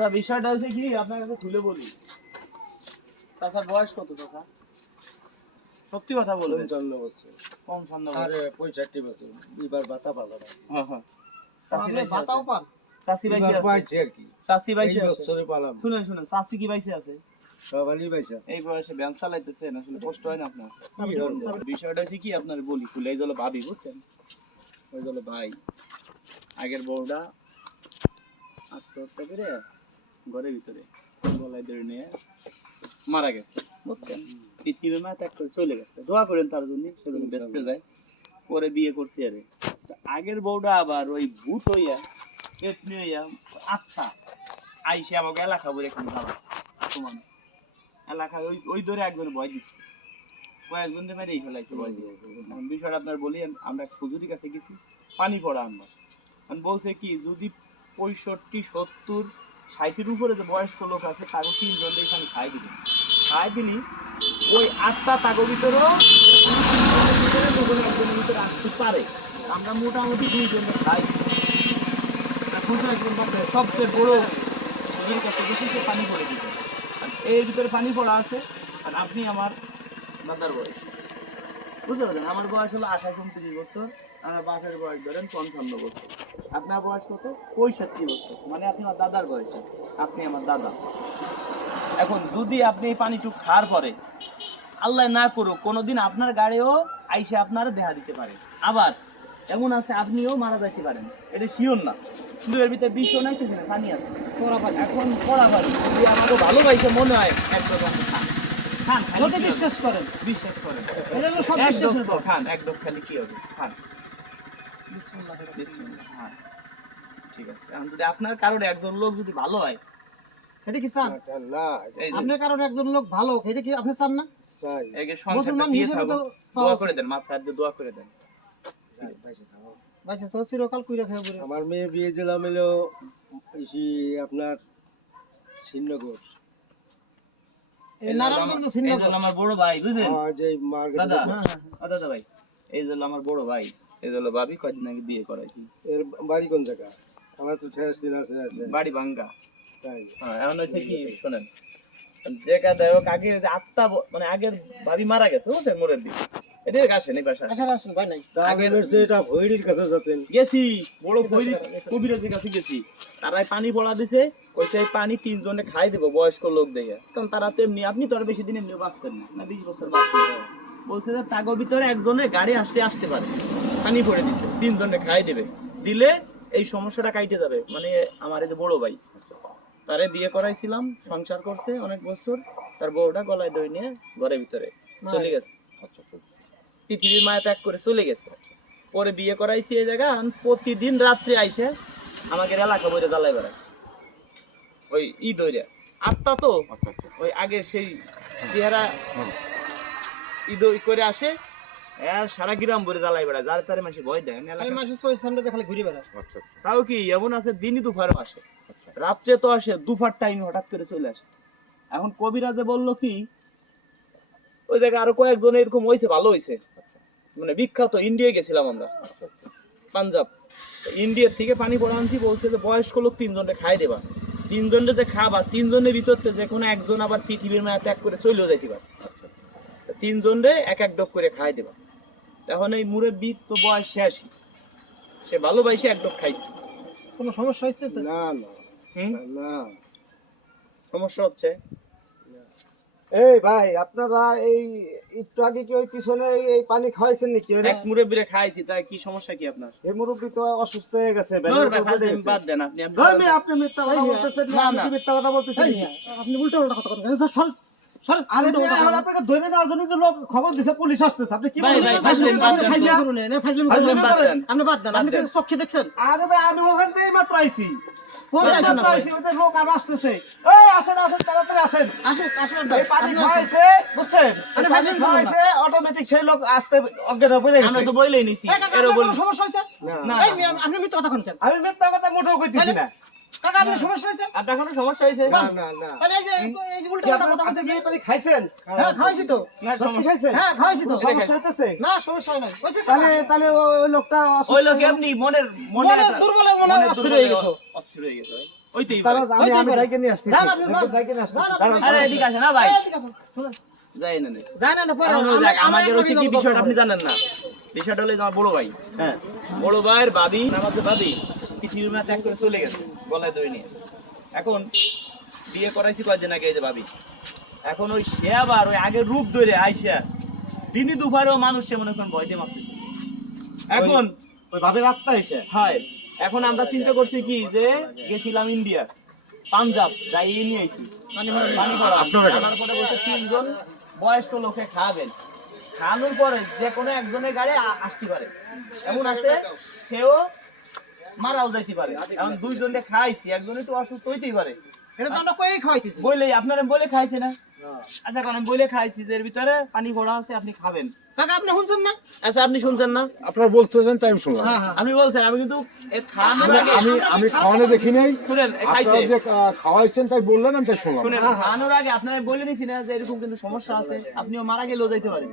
দাদা, বিষয়টা হচ্ছে কি আপনার কাছে খুলে বলি। চাচার বয়স কত চাচা? সত্যি কথা বলবেন পঞ্চান্ন বছর পঞ্চান্ন আরে পঁয়ষট্টি বছর। এবার বাতা পালা না হ্যাঁ, হ্যাঁ। বাতাও পান চাচি বাইসে আছে। আর কি। চাচি বাইসে বছরে পালাম। শুনেন শুনেন। চাচি কি বাইসে আছে? সবারই পাইছে এই বয়সে ব্যায়াম চালাইতেছেন আসলে কষ্ট হয় না আপনার? বিষয়টা হচ্ছে কি আপনার বলি খুলে এই দলে ভাবি বুঝছেন? ওই দলে ভাই। আগের বউটা আত্মহত্যা করে ঘরের ভিতরে গলায় ধরে নিয়ে মারা গেছে বুঝছেন? পৃথিবীর মা ত্যাগ করে চলে গেছে। দোয়া করেন তার জন্য সেজন্য ব্যস্ত যায়। পরে বিয়ে করছি আরে আগের বউটা আবার ওই ভূত হইয়া এতনি হইয়া আচ্ছা আইসে আমাকে এলাকা বলে এখানে ভালো সমান এলাকায় ওই ওই ধরে একজন ভয় দিচ্ছে। কয়েকজনের মেরেই ফেলাইছে ভয় দিয়ে। বিষয়টা আপনার বলি আমরা হুজুরির কাছে গেছি পানি পড়া আমরা বলছে কি যদি পঁয়ষট্টি সত্তর ষাটের উপরে যে বয়স্ক লোক আছে, তাকে তিনজন এখানে খাই দিবেন খাই দিলি, ওই আটটা তাগো ভিতরেও ভিতরে একজনের ভিতরে আসতে পারে। আমরা মোটামুটি দুইজনকে খাইছি এখন সবচেয়ে বড় কাছে গেছি, সে পানি পড়ে দিছে আর এর ভিতরে পানি পড়া আছে, আর আপনি আমার দাদার বয়স। বুঝতে পারছেন? আমার বয়স হলো আঠাশ, উনত্রিশ বছর। বাপের বয়স ধরেন পঞ্চান্ন বছর। আপনার বয়স কত? পঁয়ষট্টি বছর। মানে আপনি আমার দাদার বয়স। আপনি আমার দাদা। এখন যদি আপনি এই পানিটুকু খাওয়ার পরে আল্লাহ না করুক কোনোদিন আপনার গাড়িও আইসে আপনারা দেখা দিতে পারে। আবার এমন আছে আপনিও মারা যাইতে পারেন। এটা শিওর না। কিন্তু এর ভিতরে বিষও নাই কিছু না পানি আছে। এখন পড়া পারি যদি আমাকে ভালোবাসে মনে হয় একদম খান। খান? বিশ্বাস করেন? বিশ্বাস করেন। খান এক ডোক খালি কি হবে? খান। বিসমিল্লাহ বিসমিল্লাহ খান ঠিক আছে। যদি আপনার কারণে একজন লোক যদি ভালো হয় এটা কি চান? না এই যে আপনার কারণে একজন লোক ভালো হোক, এটা কি আপনি চান না? মুসলমান হিসেবে তো দোয়া করে দেন মাথা দিয়ে দোয়া করে দেন। যাক, পাইছে থাকো। বাইসে তো চিরকাল কুইরা খেয়ে পড়ে। আমার মেয়ে বিয়ে দিলাম এলো আপনার শ্রীনগর এই নারায়ণগঞ্জ আমার বড় ভাই বুঝলেন? দাদা হ্যাঁ হ্যাঁ। দাদা ভাই এই জন্য আমার বড় ভাই। এই জন্য ভাবি কয়দিন আগে বিয়ে করাইছি। এর বাড়ি কোন জায়গা? আমার তো শেষ দিন আছে বাড়ি ভাঙ্গা। হ্যাঁ, এখন হয়েছে কি শোনেন। যে কাজে হোক আগের আত্মা মানে আগের ভাবি মারা গেছে বুঝছেন মোরের দিকে। এদের আসেন এই বাসা আসেন। আসেন ভাই নাই। আগের যে এটা ভৈরির কাছে যেতেন। গেছি বড় কইরি কবিরাজের কাছে গেছি। তারাই পানি পড়া দিছে কইছে এই পানি তিনজনে খাই দেবো বয়স্ক লোক দেখে। কারণ তারা তো এমনি আপনি তো আর বেশি দিন এমনি বাঁচবেন না। না বিশ বছর বাঁচবেন বলছে যে তাগো ভিতরে একজনের গাড়ি আসতে আসতে পারে। পানি পড়ে দিছে। তিনজনে খাই দেবে। দিলে এই সমস্যাটা কাইটে যাবে। মানে আমার এই যে বড় ভাই তারে বিয়ে করাইছিলাম সংসার করছে অনেক বছর তার বউটা গলায় দই নিয়ে ঘরের ভিতরে চলে গেছে। পৃথিবীর মায়া ত্যাগ করে চলে গেছে। পরে বিয়ে করাইছি এই জায়গা প্রতিদিন রাত্রে আইসে আমাকে এলাকা বইরে জ্বালাই বেড়ায়। ওই ই দইরা আটটা তো ওই আগের সেই চেহারা ঈদ ওই করে আসে সারা গ্রাম ভরে জ্বালাই বেড়ায়। যার তারে মানুষ ভয় দেয় আমি খালি এলাকা- মাসে ছয় সামনে দেখালে ঘুরে বেড়ায়। তাও কি এমন আছে দিনই দুপুরে আসে। রাত্রে তো আসে দুপুর টাইম হঠাৎ করে চলে আসে। এখন কবিরাজে বলল কি ওই জায়গায় আরও কয়েকজন এরকম হয়েছে ভালো হয়েছে মানে বিখ্যাত ইন্ডিয়া গেছিলাম আমরা। পাঞ্জাব। ইন্ডিয়ার থেকে পানি পড়া আনছি বলছে যে বয়স্ক লোক তিনজনকে খাই দেবা। তিনজনে যে খাবা তিনজনের ভিতরতে যে কোনো একজন আবার পৃথিবীর মায়া ত্যাগ করে চলেও যাইতে পারে। তিনজনে এক এক ডক করে খাই দেবা। এখন এই মুরব্বী তো বয়স শেষই সে ভালোবাসে এক খাইছে। কোনো সমস্যা হচ্ছে না না। না। সমস্যা হচ্ছে? এই ভাই আপনারা এই একটু আগে কি ওই পিছনে এই- পানি খাওয়াইছেন নাকি? এক মুরব্বীরে খাইছি তাই কি সমস্যা কি আপনার? এই মুরব্বী তো অসুস্থ হয়ে গেছে বাদ দেন আপনি আপনি- মিথ্যা কথা বলতেছেন না, মিথ্যা কথা বলতেছি এই মিয়া, আপনি উল্টো উল্টো কথা কথা আপনি বাদ দেন। দেখছেন। আরে ভাই আমি ওখান মাত্র আইছি। লোক আর আসতেছে। এই আসেন আসেন তাড়াতাড়ি আসেন। আসুক আসুন পানি বুঝছেন? অটোমেটিক সেই লোক আসতে অজ্ঞান হয়ে আমরা তো বইলেই নিছি। সমস্যা না, আপনি মিথ্যা কথা কেন আমি মিথ্যা কথা মোটেও কইতেছি না। কাকা আপনার সমস্যা হয়েছে? আপনার কোনো সমস্যা হয়েছে? না না না তাহলে এই যে এই উল্টো কি উল্টো আপনার- আপনি কি বলতেছেন? এই পানি খাইছেন? হ্যাঁ খাওয়াইছি তো। না সমস্যা খাইছেন? হ্যাঁ খাওয়াইছি তো। সমস্যা হইতেছে। না সমস্যা নাই। হয়েছে তাহলে তাহলে ওই- ওই লোকটা ওই লোক এমনি মনের মনে একটা- মনে অস্থির হয়ে গেছো অস্থির হয়ে গেছে ভাই। ওইতেই তারা আমি আমি পারে। নিয়ে আসতেছি। যান আপনি, যান। নিয়ে আসতেছি। যান আপনি, দাঁড়ান, আরে এদিকে আসে না ভাই। এই, ঠিক আছে, যাই না নে। যান না, না, পরে এখন ওই আমরা- দেখ, আমরা আমাদের হচ্ছে কি বিষয়টা আপনি জানেন না। বিষয়টা হলো আমার বড় ভাই। হ্যাঁ। বড় ভাইয়ের বাবি আমাদের বাবি। পৃথিবীর ত্যাগ করে চলে গেছে। গলায় দড়ি নিয়ে। এখন বিয়ে করাইছি কয়দিন আগে এই যে ভাবি। এখন ওই সে আবার ওই আগের রূপ ধরে আইসা দিনই দুপুরেও মানুষ সে মনে করেন ভয় দিয়ে মারতেছে এখন ওই ভাবের আত্মা এসে। হয়। এখন আমরা চিন্তা করছি কি যে গেছিলাম ইন্ডিয়া পাঞ্জাব যাই এই নিয়ে আইছি। বলছে তিনজন বয়স্ক লোকে খাবেন। খাওয়ানোর পরে যে কোনো একজনের গাড়ি আসতে পারে। এমন আছে সেও মারাও যাইতে পারে। এখন দুইজনে খাইছি একজন একটু অসুস্থ হইতেই পারে। এটা তো আমরা কয়েই খাওয়াইতেছি। বলে আপনারা বলে খাইছে না? আচ্ছা কারণ বলে খাইছি যে এর ভিতরে পানি ঘোড়া আছে আপনি খাবেন। কাকা, আপনি শুনছেন না? আচ্ছা আপনি শুনছেন না? আপনারা বলতেছেন তাই আমি শুনলাম। হ্যাঁ, হ্যাঁ। আমি বলছেন আমি কিন্তু খাওয়ানোর আগে আমি আমি খাওয়ানো দেখি নাই। শুনেন খাইছে। আপনারা যে খাওয়াইছেন তাই বললেন আমি তাই শুনলাম। শুনেন খাওয়ানোর আগে আপনারা বলে নিছি না যে এরকম কিন্তু সমস্যা আছে আপনিও মারা গেলেও যাইতে পারেন।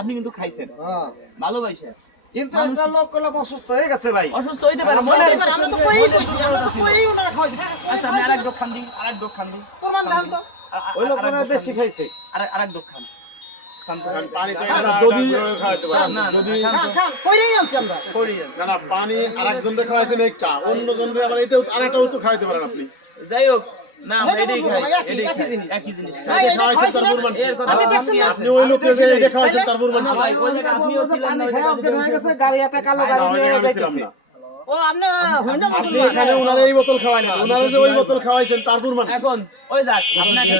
আপনি কিন্তু খাইছেন। হ্যাঁ। ভালোবাসে কিন্তু একটা লোক করলাম অসুস্থ হয়ে গেছে ভাই অসুস্থ হইতে পারে মনে পারে, আমরা তো কয়েই কইছি, আমরা তো ওনারা। কাকা, কয়েই আচ্ছা আমি আরেক ডোক খান দিই আরেক ডোক খান দিই প্রমাণ দেন তো। ওই লোক মনে বেশি খাইছে আরে- আরেক ডোক খান পানি তো না, যদি না, না, খান খান, তো। খান, কইরেই আনছি আমরা। সরিয়ে যান। না পানি আরেকজনকে খাওয়াইছেন একটা আবার এটাও আরেকটাও তো খাওয়াইতে পারেন আপনি যাই হোক না হ্যাঁ, এটাই খাই এটাই খাই। একই জিনিস। আপনি আপনি দেখছেন না? আপনি ওই লোককে যে খাওয়াইছেন তার বুরবান ওই ছিলেন না, হয়ে গাড়ি একটা কালো গাড়ি নিয়ে যাইতেছে। ও, আপনি হইন আপনি এখানে ওনারা এই বোতল খাওয়াইলেন ওনারা যে ওই বোতল খাওয়াইছেন তার বুরবান এখন ওই যাক আপনাকে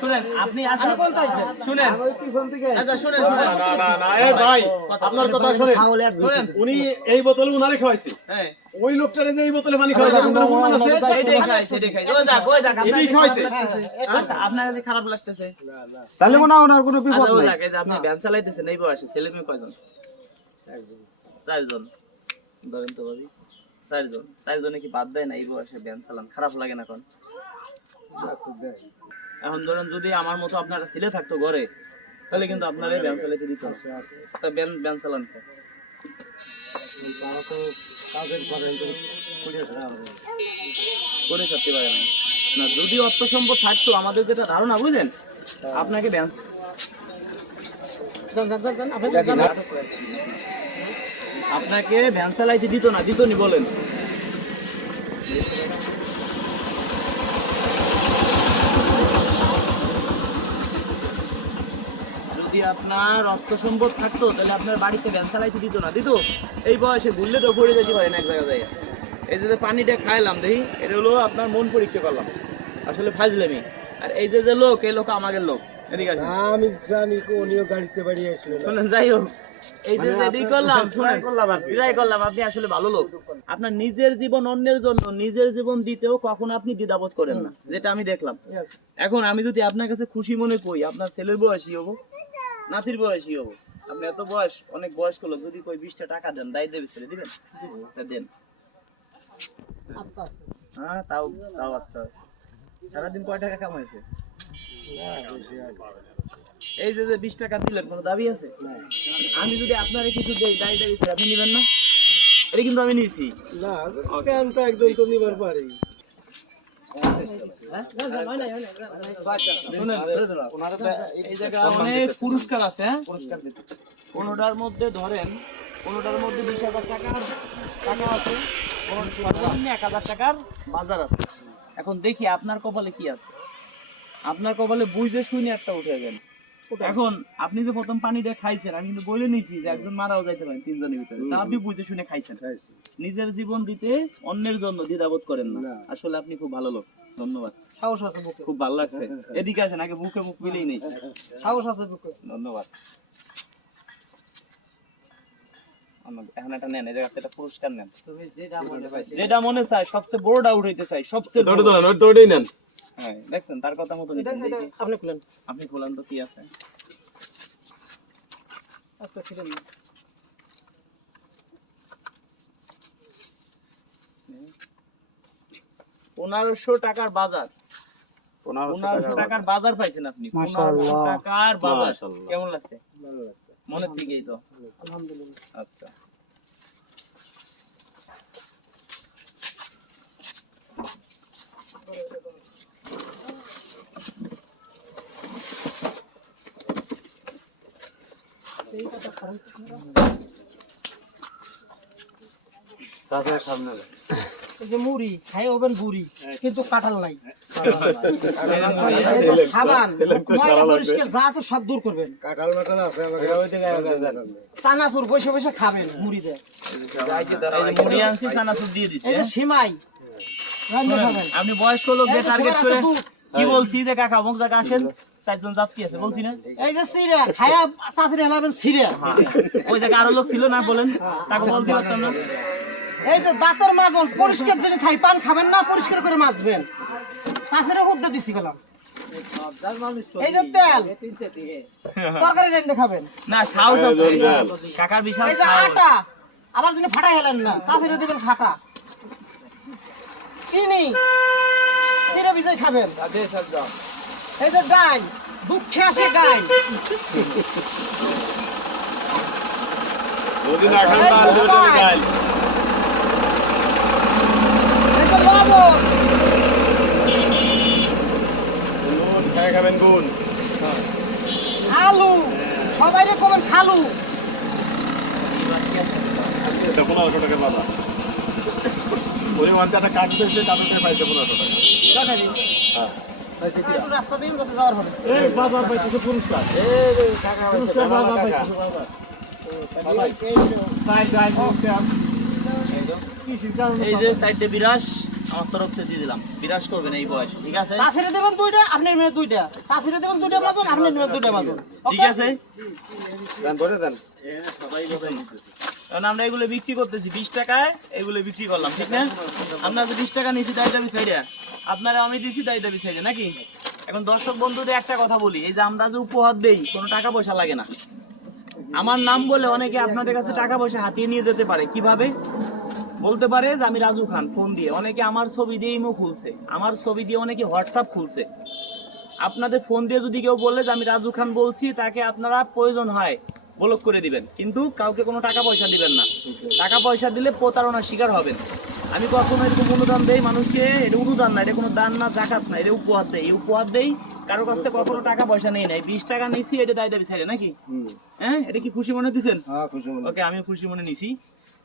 শুনেন আপনি আপনি কোনটা শুনেন। ওই পিছন থেকে আচ্ছা শুনেন শুনেন। না না না এ ভাই আপনার কথা শুনেন। শুনেন উনি এই বোতল উনারে খাওয়াইছে। হ্যাঁ। ওই লোকটারে যে এই বোতলে পানি খাওয়াইছে আপনার বুরবান আছে? এটাই খাইছে এটাই খাইছে ওই যাক ওই যাক এটাই কাছে খাওয়াইছে? খারাপ লাগতেছে। আচ্ছা, আপনার কাছে খারাপ লাগতেছে? তাহলে মনে হয় ওনার কোনো বিপদ আচ্ছা ওই আপনি ভ্যান চালাইতেছেন এই বয়সে ছেলে মেয়ে কয়জন? চারজন। ধরেন তো ভাবি। চারজন। চারজনে কি বাদ দেয় না এই বয়সে ভ্যান চালান? খারাপ লাগে না এখন এখন ধরেন যদি আমার মতো আপনার ছেলে থাকতো ঘরে তাহলে কিন্তু আপনার এই ভ্যান চালাইতে দিত। তা ভ্যান ভ্যান চালান করে থাকতে পারে না। না যদি অর্থ সম্পদ থাকতো আমাদের যেটা ধারণা বুঝলেন? আপনাকে ভ্যান যান, যান, যান, যান, আপনি যান, যান। আপনাকে ভ্যান চালাইতে দিত না দিত নি বলেন যদি আপনার রক্ত সম্পদ থাকতো তাহলে আপনার বাড়িতে ভ্যান চালাইতে দিত না দিত? এই বয়সে ঘুরলে তো পড়ে যেতে পারেন এক জায়গা জায়গা এই যে পানিটা খাইলাম দেখি এটা হলো আপনার মন পরীক্ষা করলাম। আসলে ফাজলামি। আর এই যে যে লোক এই লোক আমাদের লোক। এদিকে আমি জানি উনিও গাড়িতে বাড়ি আসলো শুনেন যাই হোক। এই যে যেটি করলাম শুনেন ট্রাই করলাম আপনি আসলে ভালো লোক। আপনার নিজের জীবন অন্যের জন্য নিজের জীবন দিতেও কখনো আপনি দ্বিধাবোধ করেন না যেটা আমি দেখলাম। এখন আমি যদি আপনার কাছে খুশি মনে করি আপনার ছেলের বয়সী হব নাতির বয়সী হব। আপনি এত বয়স, অনেক বয়স্ক লোক, যদি কই বিশটা টাকা দেন, দায় দেবে ছেলে, দিবেন? দেন। হ্যাঁ তাও তাও আত্মা সারাদিন কয় টাকা কামাইছে? এই যে বিশ টাকা দিলেন, কোনো দাবি আছে? আমি যদি আপনারে কিছু দেই, দায় আপনি নেবেন না? এটা কিন্তু আমি নিয়েছি। না একদম তো নিবার পারি। পুরস্কার আছে হ্যাঁ? কোনোটার মধ্যে ধরেন, কোনোটার মধ্যে বিশ হাজার টাকার টাকা আছে, কোনোটার এক হাজার টাকার বাজার আছে। এখন দেখি আপনার কপালে কি আছে? আপনার কপালে বুঝে শুনে একটা উঠে গেল এখন আপনি যে প্রথম পানিটা খাইছেন আমি কিন্তু বলে নিছি যে একজন মারাও যাইতে পারেন তিনজনের ভিতরে। তা আপনি বুঝে শুনে খাইছেন। নিজের জীবন দিতে অন্যের জন্য দ্বিধাবোধ করেন না। আসলে আপনি খুব ভালো লোক। ধন্যবাদ। সাহস আছে বুকে। খুব ভালো লাগছে। এদিকে আসেন আগে মুখে মুখ মিলেই নেই। সাহস আছে বুকে। ধন্যবাদ। আমার- এখন একটা নেন এই জায়গাতে একটা পুরস্কার নেন। যেটা মনে চায় সবচেয়ে বড়টা উঠাইতে চাই সবচেয়ে বড়। নেন। হ্যাঁ দেখছেন তার কথা মতো। আপনি খুলেন। আপনি খোলান তো কি আছে? আস্তে ছিলেন না। পনেরোশো টাকার বাজার। পনেরোশো টাকার বাজার। পাইছেন আপনি। পনেরোশো টাকার বাজার। কেমন লাগছে? মনে থেকেই তো। আলহামদুলিল্লাহ। আচ্ছা। যে মুড়ি খাই হবেন বুড়ি কিন্তু কাঁঠাল নাই। সাবান ময়লা পরিষ্কার যা আছে সব দূর করবেন। চানাচুর বসে বসে খাবেন মুড়িতে। মুড়ি আনছি চানাচুর দিয়ে দিচ্ছি হ্যাঁ? সিমাই। আপনি বয়স্ক লোকদের টার্গেট করে কি বলছি যে কাকা অমুক জায়গা আসেন? চারজন যাত্রী আছে বলছি না? এই যে সিরে খায়া চাচড়ি হেলাবেন সিরে ওই জায়গায় আরও লোক ছিল না বলেন তাকে বলতে পারতাম না। এই যে দাঁতের মাজল পরিষ্কার জিনিস খাই পান খাবেন না পরিষ্কার করে মাজবেন। চাষিরে হুদ্দে দিছি গেলাম। এই যে তেল তরকারি রান্না খাবেন। না সাহস আছে। কাকার বিশাল এই যে আটা আবার যিনি ফাটা হেলেন না চাষিরে দিবেন ফাটা। চিনি চিনি ভিজাই খাবেন। এই যে ডাল দুঃখে আসে গাই। আলু সবাই কমেন খালু। পনেরোশো টাকা বাবা। একটা কাটতে এসে কাটতে পাইছে পনেরোশো টাকা। হ্যাঁ। রাস্তা দিন যাতে যাওয়ার হবে এই যে সাইডে বিরাস আমার তরফ থেকে দিয়ে দিলাম। বিরাস করবেন এই বয়স ঠিক আছে? চাষিরে দেবেন দুইটা আপনি নেবেন দুইটা। চাষিরে দেবেন দুইটা মাজন আপনি নেবেন দুইটা মাজন। ঠিক আছে? দেন ধরে দেন। কারণ আমরা এগুলো বিক্রি করতেছি বিশ টাকায় এগুলো বিক্রি করলাম ঠিক না? আমরা যে বিশ টাকা নিয়েছি দায় দাবি সাইডে? আপনারা আমি দিছি দায় দাবি সাইডে নাকি? এখন দর্শক বন্ধুদের একটা কথা বলি, এই যে আমরা যে উপহার দেই, কোনো টাকা পয়সা লাগে না। আমার নাম বলে অনেকে আপনাদের কাছে টাকা পয়সা হাতিয়ে নিয়ে যেতে পারে। কীভাবে? বলতে পারে যে আমি রাজু খান, ফোন দিয়ে। অনেকে আমার ছবি দিয়ে ইমো খুলছে। আমার ছবি দিয়ে অনেকে হোয়াটসঅ্যাপ খুলছে। আপনাদের ফোন দিয়ে যদি কেউ বললে যে আমি রাজু খান বলছি, তাকে আপনারা প্রয়োজন হয় ব্লক করে দিবেন। কিন্তু কাউকে কোনো টাকা পয়সা দিবেন না। টাকা পয়সা দিলে প্রতারণার শিকার হবেন। আমি কখনো এরকম অনুদান দেই মানুষকে এটা অনুদান না এটা কোনো দান না জাকাত না এটা উপহার দেই। উপহার দেই কারোর কাছ থেকে কখনো টাকা পয়সা নেই নাই। বিশ টাকা নিছি এটা দায় দাবি ছাড়ে নাকি? হ্যাঁ? এটা কি খুশি মনে দিছেন? হ্যাঁ খুশি মনে। ওকে আমি খুশি মনে নিছি।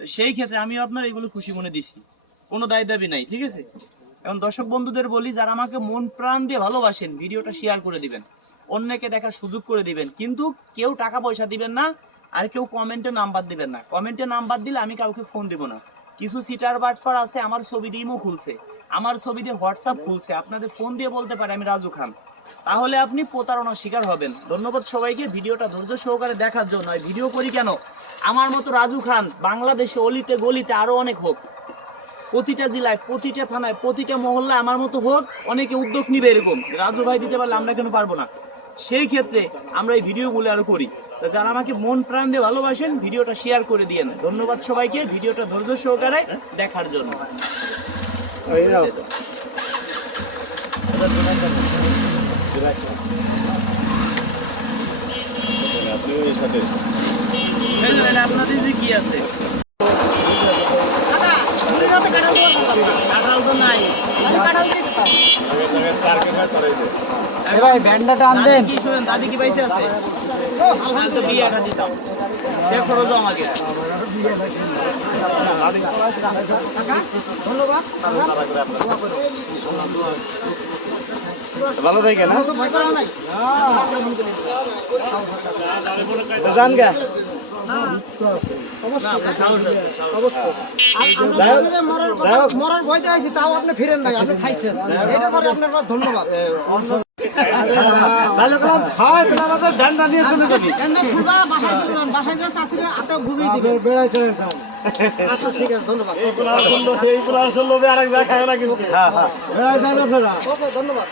সেই ক্ষেত্রে আমি আপনার এগুলো খুশি মনে দিছি। কোনো দায় দাবি নাই ঠিক আছে? এখন দর্শক বন্ধুদের বলি যারা আমাকে মন প্রাণ দিয়ে ভালোবাসেন ভিডিওটা শেয়ার করে দিবেন। অন্যকে দেখার সুযোগ করে দিবেন। কিন্তু কেউ টাকা পয়সা দিবেন না আর কেউ কমেন্টে নাম্বার দিবেন না। কমেন্টে নাম্বার দিলে আমি কাউকে ফোন দিব না। কিছু সিটার বাটপার আছে, আমার ছবি দিয়ে ইমো খুলছে। আমার ছবি দিয়ে হোয়াটসঅ্যাপ খুলছে, আপনাদের ফোন দিয়ে বলতে পারে আমি রাজু খান। তাহলে আপনি প্রতারণার শিকার হবেন। ধন্যবাদ সবাইকে, ভিডিওটা ধৈর্য সহকারে দেখার জন্য। ভিডিও করি কেন? আমার মতো রাজু খান বাংলাদেশে অলিতে গলিতে আরও অনেক হোক। প্রতিটা জেলায়, প্রতিটা থানায়, প্রতিটা মহল্লায় আমার মতো হোক, অনেকে উদ্যোগ নিবে এরকম। রাজু ভাই দিতে পারলে আমরা কেন পারব না? সেই ক্ষেত্রে আমরা এই ভিডিওগুলো আরও করি। তো যারা আমাকে মন প্রাণ দিয়ে ভালোবাসেন ভিডিওটা শেয়ার করে দিয়েন ধন্যবাদ সবাইকে ভিডিওটা ধৈর্য সহকারে দেখার জন্য। আপনাদের যে কি আছে দাদা কাঁঠাল তো নাই কাঁঠাল দিয়ে কি শুনেন? দাদি কি পাইছে আছে? তো বিয়েটা দিতাম। সে খরচ আমাকে। ভালো থাকে না ভয় নাই জান গা আছে মরার ভয়তে আইছি তাও আপনি ফিরেন নাই আপনি খাইছেন। এটা করে আপনার ধন্যবাদ। তাহলে বললাম খাওয়াই পেলাম আপনার ধ্যানটা নিয়ে চলে যাবি সোজা বাসায় চলে যান বাসায় যা চাষিরে হাতে ঘুমিয়ে দিবেন আচ্ছা ঠিক আছে ধন্যবাদ। এই প্লাস লোভে আরেক জায়গায় না কিন্তু। হ্যাঁ হ্যাঁ। বেড়াই যান আপনারা। ওকে ধন্যবাদ।